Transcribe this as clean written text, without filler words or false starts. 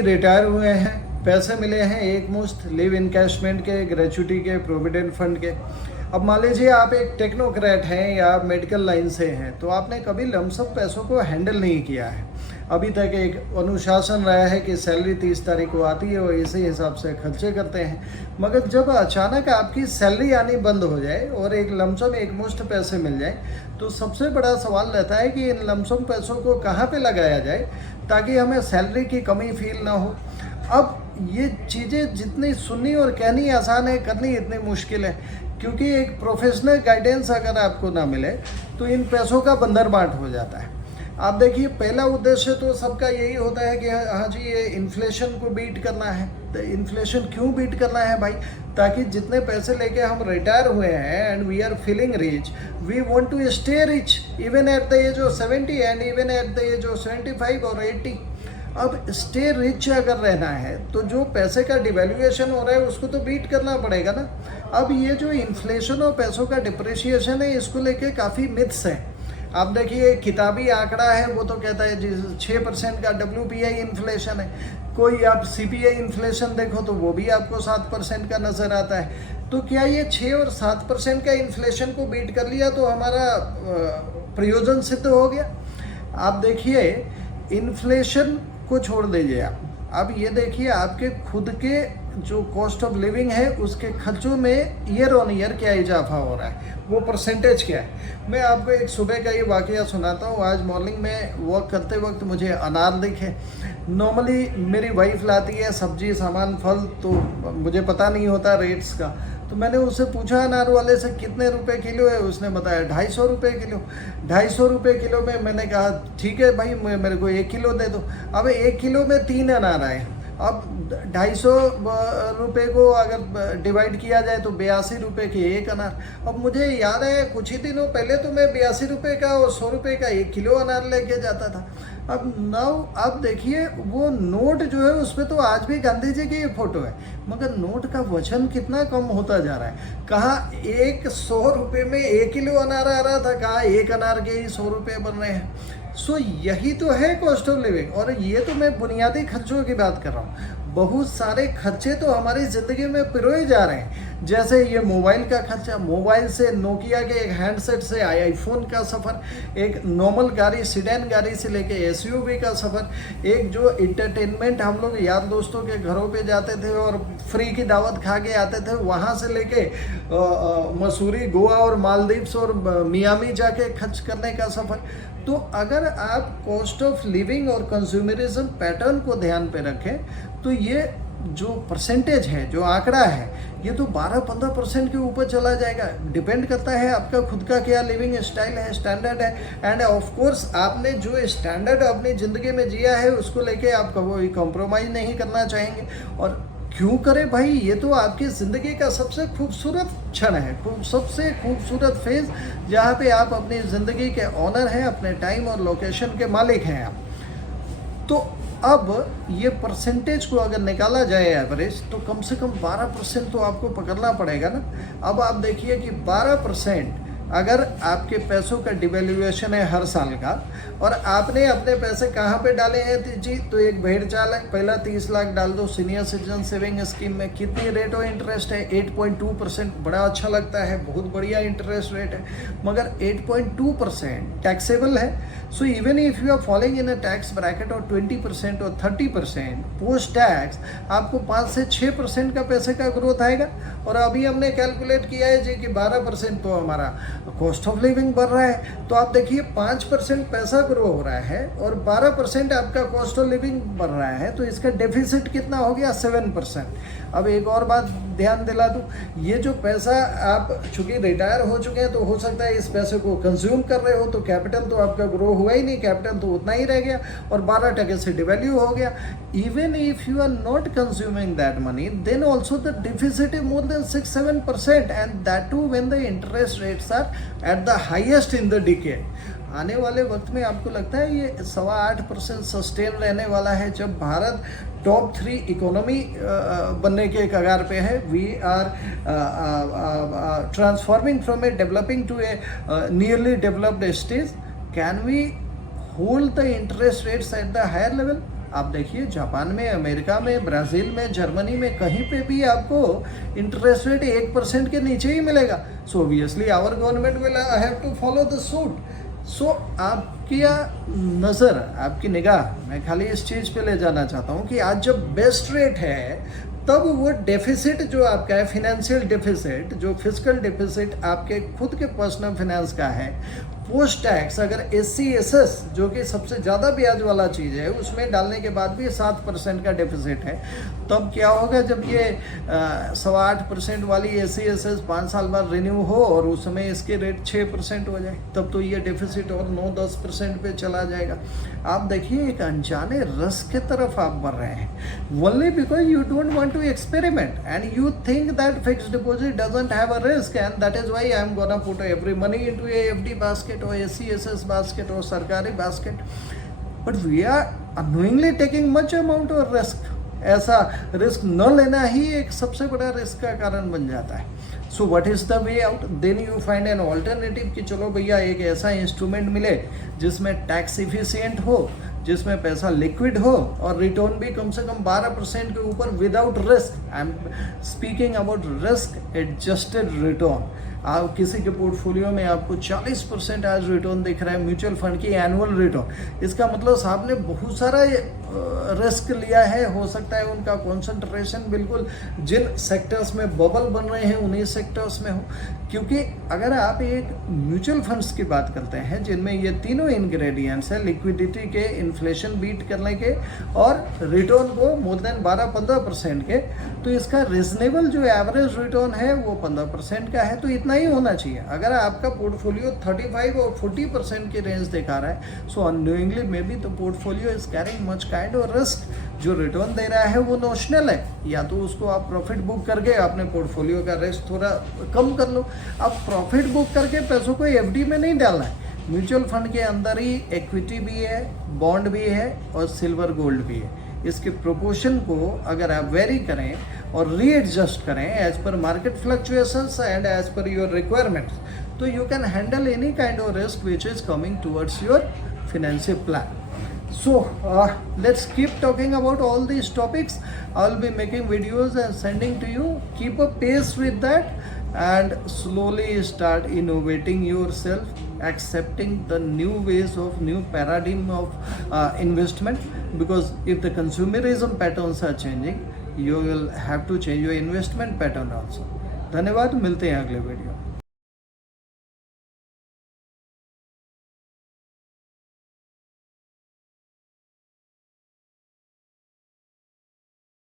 अभी रिटायर हुए हैं, पैसे मिले हैं एक मुश्त लिव इनकैशमेंट के, ग्रेचुटी के, प्रोविडेंट फंड के। अब मान लीजिए आप एक टेक्नोक्रेट हैं या आप मेडिकल लाइन से हैं, तो आपने कभी लमसम पैसों को हैंडल नहीं किया है। अभी तक एक अनुशासन रहा है कि सैलरी 30 तारीख को आती है और इसी हिसाब से खर्चे करते हैं। मगर जब अचानक आपकी सैलरी आनी बंद हो जाए और एक लमसम एक मुश्त पैसे मिल जाए, तो सबसे बड़ा सवाल रहता है कि इन लमसम पैसों को कहाँ पे लगाया जाए ताकि हमें सैलरी की कमी फील ना हो। अब ये चीज़ें जितनी सुननी और कहनी आसान है, करनी इतनी मुश्किल है, क्योंकि एक प्रोफेशनल गाइडेंस अगर आपको ना मिले तो इन पैसों का बंदरबाट हो जाता है। आप देखिए, पहला उद्देश्य तो सबका यही होता है कि हाँ जी, ये इन्फ्लेशन को बीट करना है। तो इन्फ्लेशन क्यों बीट करना है भाई? ताकि जितने पैसे लेके हम रिटायर हुए हैं and we are feeling rich, we want to stay rich even at the age of 70 and even at the age of 75 और 80। अब स्टे रिच अगर रहना है तो जो पैसे का डिवैल्यूएशन हो रहा है उसको तो बीट करना पड़ेगा ना। अब ये जो इन्फ्लेशन और पैसों का डिप्रिशिएशन है, इसको लेके काफ़ी मिथ्स हैं। आप देखिए, किताबी आंकड़ा है वो तो कहता है जी 6% का WPI इन्फ्लेशन है। कोई आप CPI इन्फ्लेशन देखो तो वो भी आपको 7% का नज़र आता है। तो क्या ये 6 और 7% का इन्फ्लेशन को बीट कर लिया तो हमारा प्रयोजन सिद्ध हो गया? आप देखिए, इन्फ्लेशन को छोड़ दीजिए आप, अब ये देखिए आपके खुद के जो कॉस्ट ऑफ लिविंग है उसके खर्चों में ईयर ऑन ईयर क्या इजाफा हो रहा है, वो परसेंटेज क्या है। मैं आपको एक सुबह का ये वाकया सुनाता हूँ। आज मॉर्निंग में वॉक करते वक्त मुझे अनार दिखे। नॉर्मली मेरी वाइफ लाती है सब्जी सामान फल, तो मुझे पता नहीं होता रेट्स का। तो मैंने उससे पूछा अनार वाले से कितने रुपए किलो है, उसने बताया 250 रुपये किलो। 250 रुपये किलो में मैंने कहा ठीक है भाई, मेरे को 1 किलो दे दो। अब 1 किलो में 3 अनार आए। अब 250 रुपये को अगर डिवाइड किया जाए तो 82 रुपये के 1 अनार। अब मुझे याद है कुछ ही दिनों पहले तो मैं 82 रुपये का और 100 रुपये का 1 किलो अनार लेके जाता था। अब देखिए, वो नोट जो है उस पर तो आज भी गांधी जी की फोटो है, मगर नोट का वजन कितना कम होता जा रहा है। कहाँ 100 रुपये में 1 किलो अनार आ रहा था, कहाँ 1 अनार के ही 100 रुपये बन रहे हैं। सो यही तो है कॉस्ट ऑफ लिविंग। और ये तो मैं बुनियादी खर्चों की बात कर रहा हूँ। बहुत सारे खर्चे तो हमारी ज़िंदगी में पिरोए जा रहे हैं। जैसे ये मोबाइल का खर्चा, मोबाइल से नोकिया के एक हैंडसेट से आईफोन का सफ़र, एक नॉर्मल गाड़ी सिडेन गाड़ी से लेके SUV का सफ़र, एक जो इंटरटेनमेंट हम लोग यार दोस्तों के घरों पे जाते थे और फ्री की दावत खा के आते थे, वहाँ से लेके मसूरी, गोवा और मालदीव्स और मियामी जाके खर्च करने का सफ़र। तो अगर आप कॉस्ट ऑफ लिविंग और कंज्यूमरिज्म पैटर्न को ध्यान पे रखें तो ये जो परसेंटेज है, जो आंकड़ा है, ये तो 12-15% के ऊपर चला जाएगा। डिपेंड करता है आपका खुद का क्या लिविंग स्टाइल है, स्टैंडर्ड है। एंड ऑफ कोर्स आपने जो स्टैंडर्ड अपनी ज़िंदगी में जिया है उसको लेके आप कोई कॉम्प्रोमाइज़ नहीं करना चाहेंगे। और क्यों करें भाई, ये तो आपकी ज़िंदगी का सबसे खूबसूरत क्षण है, सबसे खूबसूरत फेज़, जहाँ पे आप अपनी ज़िंदगी के ऑनर हैं, अपने टाइम और लोकेशन के मालिक हैं आप। तो अब ये परसेंटेज को अगर निकाला जाए एवरेज, तो कम से कम 12% तो आपको पकड़ना पड़ेगा ना। अब आप देखिए कि 12% अगर आपके पैसों का डिवैल्यूएशन है हर साल का, और आपने अपने पैसे कहाँ पे डाले हैं जी, तो एक भेड़ चाल है, पहला 30 लाख डाल दो सीनियर सिटीजन सेविंग स्कीम में। कितनी रेट ऑफ इंटरेस्ट है? 8.2%। बड़ा अच्छा लगता है, बहुत बढ़िया इंटरेस्ट रेट है, मगर 8.2% टैक्सेबल है। So even if you are following in a tax bracket और 20% और 30%, पोस्ट टैक्स आपको 5 से 6% का पैसे का ग्रोथ आएगा। और अभी हमने कैलकुलेट किया है जी कि 12% तो हमारा कॉस्ट ऑफ लिविंग बढ़ रहा है। तो आप देखिए 5% पैसा ग्रो हो रहा है और 12% आपका कॉस्ट ऑफ लिविंग बढ़ रहा है, तो इसका डेफिसिट कितना हो गया? 7%। अब एक और बात ध्यान दिला दूँ, ये जो पैसा आप चूँकि रिटायर हो चुके हैं तो हो सकता है इस पैसे को कंज्यूम कर रहे हो, तो कैपिटल तो आपका ग्रो हुआ ही नहीं, कैपिटल तो उतना ही रह गया और 12% से डिवैल्यू हो गया। Even if you are not consuming that money, then also the deficit is more than 6-7%, and that too when the interest rates are at the highest in the decade. आने वाले वक्त में आपको लगता है ये 8.25% सस्टेन रहने वाला है, जब भारत टॉप 3 इकोनॉमी बनने के कगार पे है। We are transforming from a developing to a nearly developed stage. Can we hold the interest rates at the higher level? आप देखिए जापान में, अमेरिका में, ब्राज़ील में, जर्मनी में, कहीं पे भी आपको इंटरेस्ट रेट 1% के नीचे ही मिलेगा। So obviously our government will have to follow the suit. So आपकी नज़र, आपकी निगाह, मैं खाली इस चीज़ पे ले जाना चाहता हूँ कि आज जब बेस्ट रेट है तब वो डेफिसिट जो आपका है, फिनेंशियल डेफिसिट, जो फिजिकल डेफिसिट आपके खुद के पर्सनल फाइनेंस का है, पोस्ट टैक्स अगर SCSS जो कि सबसे ज़्यादा ब्याज वाला चीज़ है उसमें डालने के बाद भी 7% का डेफिसिट है, तब क्या होगा जब ये 8.25% वाली SCSS 5 साल बाद रिन्यू हो और उस समय इसके रेट 6% हो जाए, तब तो ये डेफिसिट और 9-10% पे चला जाएगा। आप देखिए एक अनजाने रिस्क की तरफ आप बढ़ रहे हैं, only because you don't want to experiment and you think that fixed deposit doesn't have a risk, and that is why I am gonna put every money into a FD basket or SCSS basket or सरकारी basket, but we are unknowingly taking much amount of risk। ऐसा risk न लेना ही एक सबसे बड़ा risk का कारण बन जाता है। So what is the way out? Then you find an alternative कि चलो भैया एक ऐसा इंस्ट्रूमेंट मिले जिसमें टैक्स इफिशिएंट हो, जिसमें पैसा लिक्विड हो और रिटर्न भी कम से कम 12% के ऊपर without risk. I am speaking about risk adjusted return. आप किसी के पोर्टफोलियो में आपको 40% आज रिटर्न दिख रहा है, म्यूचुअल फंड की एनुअल रिटर्न, इसका मतलब साहब ने बहुत सारा रिस्क लिया है। हो सकता है उनका कंसंट्रेशन बिल्कुल जिन सेक्टर्स में बबल बन रहे हैं उन्हीं सेक्टर्स में हो, क्योंकि अगर आप एक म्यूचुअल फंड्स की बात करते हैं जिनमें ये तीनों इंग्रेडिएंट्स है, लिक्विडिटी के, इन्फ्लेशन बीट करने के और रिटर्न को मोर देन 12-15% के, तो इसका रिजनेबल जो एवरेज रिटर्न है वो 15% का है। तो इतना ही होना चाहिए। अगर आपका पोर्टफोलियो 35 और 40% की रेंज दिखा रहा है, so unknowingly may be the portfolio is carrying much kind of risk. जो रिटर्न दे रहा है वो नोशनल है, या तो उसको आप प्रॉफिट बुक करके अपने पोर्टफोलियो का रिस्क थोड़ा कम कर लो। अब प्रॉफिट बुक करके पैसों को FD में नहीं डालना है, म्यूचुअल फंड के अंदर ही इक्विटी भी है, बॉन्ड भी है और सिल्वर गोल्ड भी है। इसके प्रोपोर्शन को अगर आप वेरी करें और रीएडजस्ट करें as per market fluctuations and as per your requirements, तो you can handle any kind of risk which is coming towards your financial plan. So let's keep talking about all these topics. I'll be making videos and sending to you. Keep a pace with that and slowly start innovating yourself, accepting the new ways of new paradigm of investment, because if the consumerism patterns are changing, you will have to change your investment pattern also. धन्यवाद, मिलते हैं अगले video.